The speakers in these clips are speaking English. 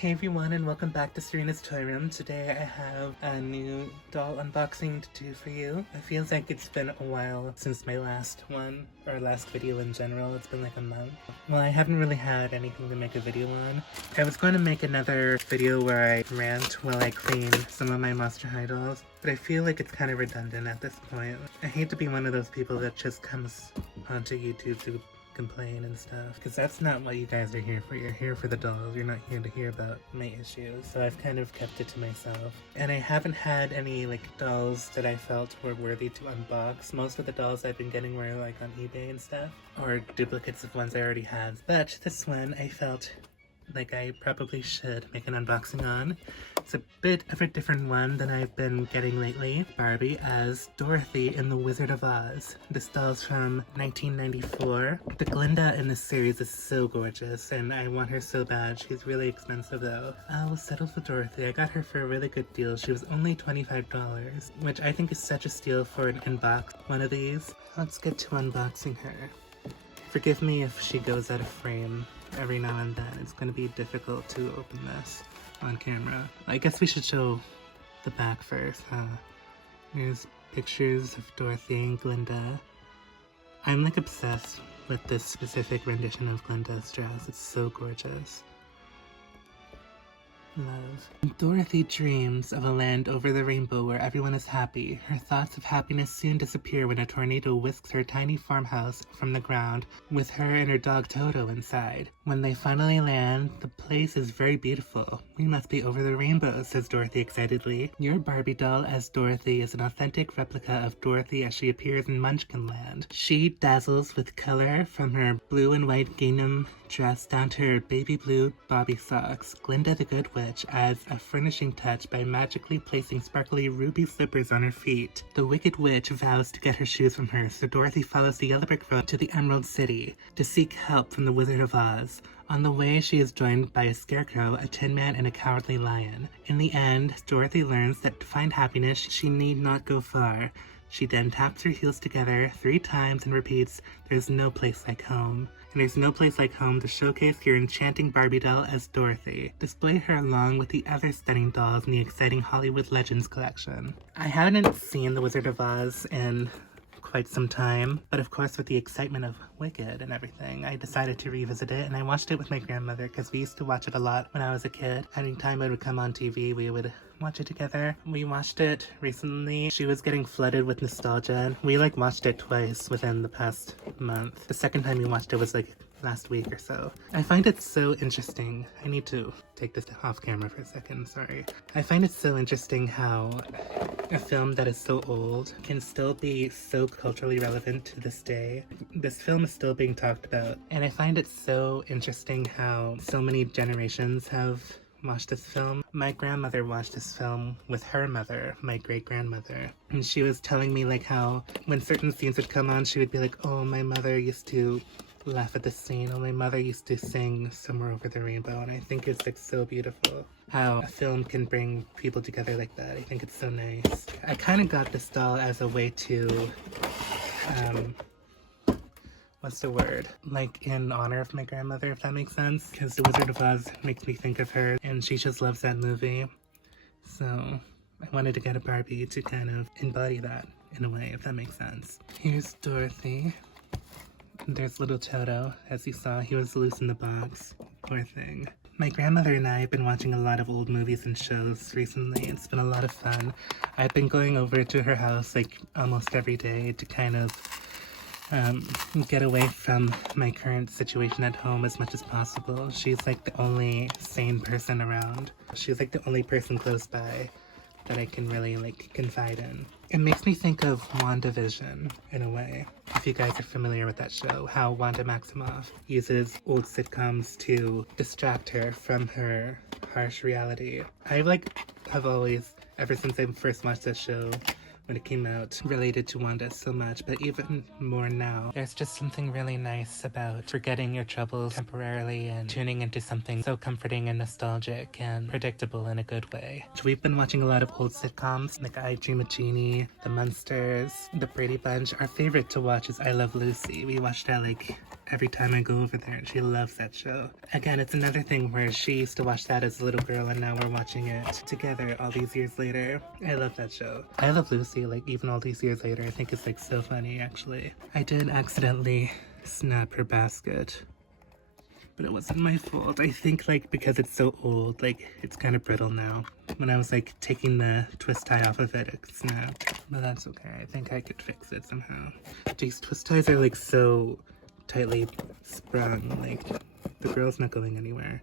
Hey everyone, and welcome back to Serena's Toy Room. Today I have a new doll unboxing to do for you. It feels like it's been a while since my last one, or last video in general. It's been like a month. Well, I haven't really had anything to make a video on. I was going to make another video where I rant while I clean some of my Monster High dolls, but I feel like it's kind of redundant at this point. I hate to be one of those people that just comes onto YouTube to complain and stuff, because that's not what you guys are here for. You're here for the dolls. You're not here to hear about my issues. So I've kind of kept it to myself. And I haven't had any dolls that I felt were worthy to unbox. Most of the dolls I've been getting were on eBay and stuff, or duplicates of ones I already had. But this one I felt like I probably should make an unboxing on. It's a bit of a different one than I've been getting lately. Barbie as Dorothy in The Wizard of Oz. This doll's from 1994. The Glinda in this series is so gorgeous, and I want her so bad. She's really expensive though. I'll settle for Dorothy. I got her for a really good deal. She was only $25, which I think is such a steal for an unbox one of these. Let's get to unboxing her. Forgive me if she goes out of frame every now and then. It's going to be difficult to open this on camera. I guess we should show the back first, huh? Here's pictures of Dorothy and Glinda. I'm obsessed with this specific rendition of Glinda's dress. It's so gorgeous. Love. Dorothy dreams of a land over the rainbow where everyone is happy. Her thoughts of happiness soon disappear when a tornado whisks her tiny farmhouse from the ground, with her and her dog Toto inside. When they finally land, the place is very beautiful. We must be over the rainbow, says Dorothy excitedly. Your Barbie doll as Dorothy is an authentic replica of Dorothy as she appears in Munchkinland. She dazzles with color from her blue and white gingham dress down to her baby blue bobby socks. Glinda the Good Witch adds a furnishing touch by magically placing sparkly ruby slippers on her feet. The Wicked Witch vows to get her shoes from her, so Dorothy follows the yellow brick road to the Emerald City to seek help from the Wizard of Oz. On the way, she is joined by a scarecrow, a tin man, and a cowardly lion. In the end, Dorothy learns that to find happiness, she need not go far. She then taps her heels together 3 times and repeats, "There's no place like home." And there's no place like home to showcase your enchanting Barbie doll as Dorothy. Display her along with the other stunning dolls in the exciting Hollywood Legends collection. I haven't seen The Wizard of Oz in quite some time, but of course with the excitement of Wicked and everything, I decided to revisit it, and I watched it with my grandmother because we used to watch it a lot when I was a kid. Anytime it would come on TV, we would watch it together. We watched it recently. She was getting flooded with nostalgia. We watched it twice within the past month. The second time we watched it was last week or so. I find it so interesting. I need to take this off camera for a second, sorry. I find it so interesting how a film that is so old can still be so culturally relevant to this day. This film is still being talked about, and I find it so interesting how so many generations have watched this film. My grandmother watched this film with her mother, my great-grandmother, and she was telling me how when certain scenes would come on, she would be like, "Oh, my mother used to laugh at this scene. Oh, my mother used to sing Somewhere Over the Rainbow," and I think it's so beautiful how a film can bring people together like that. I think it's so nice. I kind of got this doll as a way to, what's the word? In honor of my grandmother, if that makes sense, because The Wizard of Oz makes me think of her, and she just loves that movie. So I wanted to get a Barbie to kind of embody that in a way, if that makes sense. Here's Dorothy. There's little Toto. As you saw, he was loose in the box. Poor thing. My grandmother and I have been watching a lot of old movies and shows recently. It's been a lot of fun. I've been going over to her house almost every day to kind of get away from my current situation at home as much as possible. She's the only sane person around. She's the only person close by that I can really confide in. It makes me think of WandaVision in a way. If you guys are familiar with that show, how Wanda Maximoff uses old sitcoms to distract her from her harsh reality. I have always, ever since I first watched that show when it came out related to Wanda so much, but even more now. There's just something really nice about forgetting your troubles temporarily and tuning into something so comforting and nostalgic and predictable in a good way. We've been watching a lot of old sitcoms like I Dream of Jeannie, The Munsters, The Brady Bunch. Our favorite to watch is I Love Lucy. We watch that like every time I go over there, and she loves that show. Again, it's another thing where she used to watch that as a little girl, and now we're watching it together all these years later. I love that show. I Love Lucy, like even all these years later, I think it's like so funny actually. I did accidentally snap her basket, but it wasn't my fault. I think like because it's so old, like it's kind of brittle now. When I was like taking the twist tie off of it, it snapped. But that's okay. I think I could fix it somehow. These twist ties are like so tightly sprung, like the girl's not going anywhere.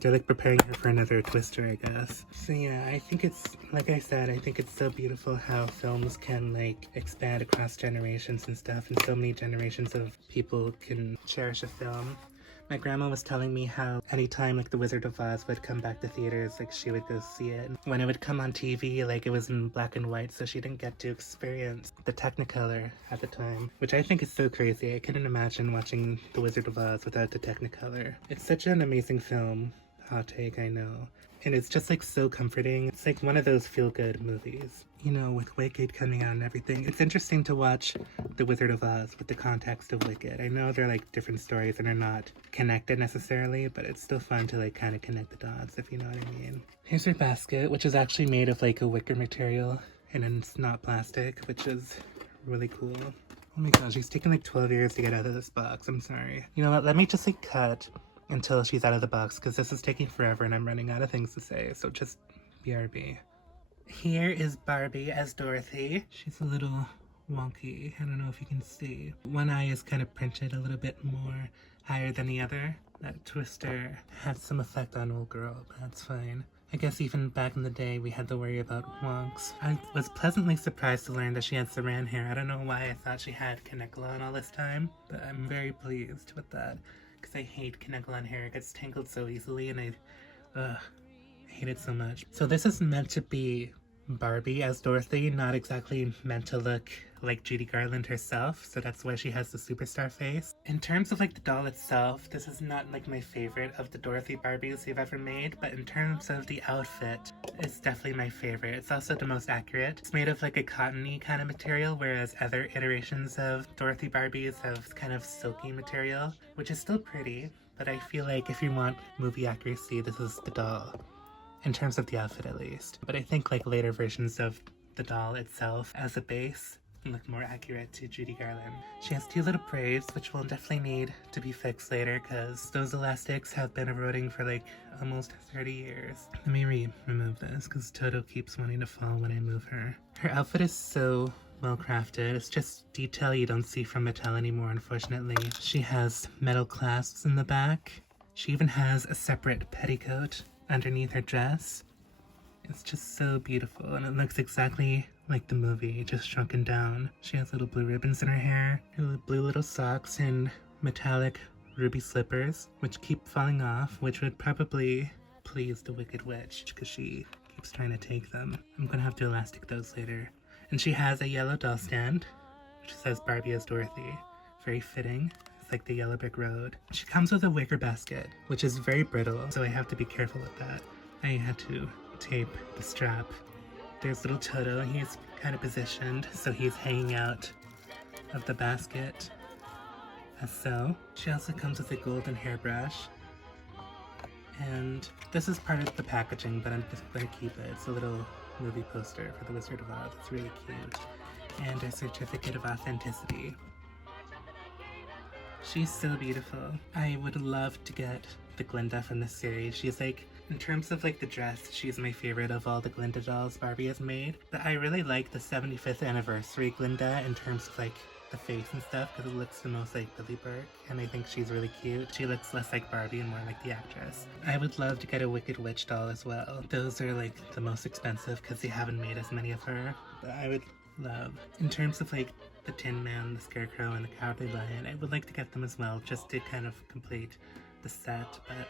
They're like preparing her for another twister, I guess. So yeah, I think it's, like I said, I think it's so beautiful how films can like expand across generations and stuff, and so many generations of people can cherish a film. My grandma was telling me how anytime like The Wizard of Oz would come back to theaters, like she would go see it. When it would come on TV, like it was in black and white, so she didn't get to experience the Technicolor at the time, which I think is so crazy. I couldn't imagine watching The Wizard of Oz without the Technicolor. It's such an amazing film. Hot take, I know. And it's just like so comforting. It's like one of those feel-good movies. You know, with Wicked coming out and everything. It's interesting to watch The Wizard of Oz with the context of Wicked. I know they're like different stories and are not connected necessarily, but it's still fun to like kind of connect the dots, if you know what I mean. Here's her basket, which is actually made of like a wicker material, and it's not plastic, which is really cool. Oh my gosh, she's taken like 12 years to get out of this box. I'm sorry. You know what? Let me just like cut until she's out of the box, because this is taking forever and I'm running out of things to say, so just BRB. Here is Barbie as Dorothy. She's a little wonky. I don't know if you can see. One eye is kind of printed a little bit more higher than the other. That twister had some effect on old girl, but that's fine. I guess even back in the day we had to worry about wonks. I was pleasantly surprised to learn that she had saran hair. I don't know why I thought she had Kanekalon all this time, but I'm very pleased with that. Because I hate Kanekalon hair. It gets tangled so easily, and I hate it so much. So this is meant to be Barbie as Dorothy, not exactly meant to look like Judy Garland herself, so that's why she has the superstar face. In terms of like the doll itself, this is not like my favorite of the Dorothy Barbies they've ever made, but in terms of the outfit, it's definitely my favorite. It's also the most accurate. It's made of like a cottony kind of material, whereas other iterations of Dorothy Barbies have kind of silky material, which is still pretty, but I feel like if you want movie accuracy, this is the doll. In terms of the outfit at least. But I think like later versions of the doll itself as a base look more accurate to Judy Garland. She has two little braids, which will definitely need to be fixed later because those elastics have been eroding for like almost 30 years. Let me remove this because Toto keeps wanting to fall when I move her. Her outfit is so well crafted. It's just detail you don't see from Mattel anymore, unfortunately. She has metal clasps in the back. She even has a separate petticoat underneath her dress. It's just so beautiful, and it looks exactly like the movie, just shrunken down. She has little blue ribbons in her hair, her blue little socks, and metallic ruby slippers, which keep falling off, which would probably please the Wicked Witch, because she keeps trying to take them. I'm gonna have to elastic those later. And she has a yellow doll stand, which says Barbie as Dorothy. Very fitting. It's like the yellow brick road. She comes with a wicker basket, which is very brittle, so I have to be careful with that. I had to tape the strap. There's little Toto, he's kind of positioned, so he's hanging out of the basket, as so. She also comes with a golden hairbrush, and this is part of the packaging, but I'm just going to keep it. It's a little movie poster for The Wizard of Oz. It's really cute. And a certificate of authenticity. She's so beautiful. I would love to get the Glinda from this series. She's like, in terms of like the dress, she's my favorite of all the Glinda dolls Barbie has made. But I really like the 75th anniversary Glinda in terms of like the face and stuff, because it looks the most like Billy Burke, and I think she's really cute. She looks less like Barbie and more like the actress. I would love to get a Wicked Witch doll as well. Those are like the most expensive because they haven't made as many of her, but I would love. In terms of like the Tin Man, the Scarecrow, and the Cowardly Lion, I would like to get them as well, just to kind of complete the set, but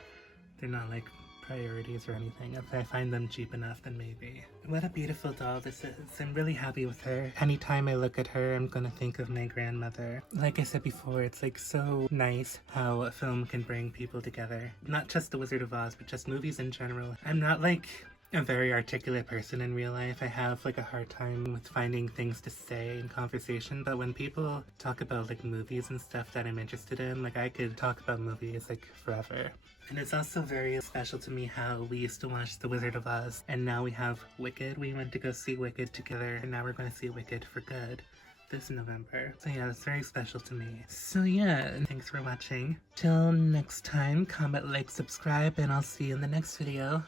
they're not like priorities or anything. If I find them cheap enough, then maybe. What a beautiful doll this is. I'm really happy with her. Anytime I look at her, I'm gonna think of my grandmother. Like I said before, it's like so nice how a film can bring people together. Not just The Wizard of Oz, but just movies in general. I'm not like a very articulate person in real life. I have like a hard time with finding things to say in conversation, but when people talk about like movies and stuff that I'm interested in, like I could talk about movies like forever. And it's also very special to me how we used to watch The Wizard of Oz and now we have Wicked. We went to go see Wicked together and now we're going to see Wicked for good this November. So yeah, it's very special to me. So yeah, thanks for watching. Till next time, comment, like, subscribe, and I'll see you in the next video.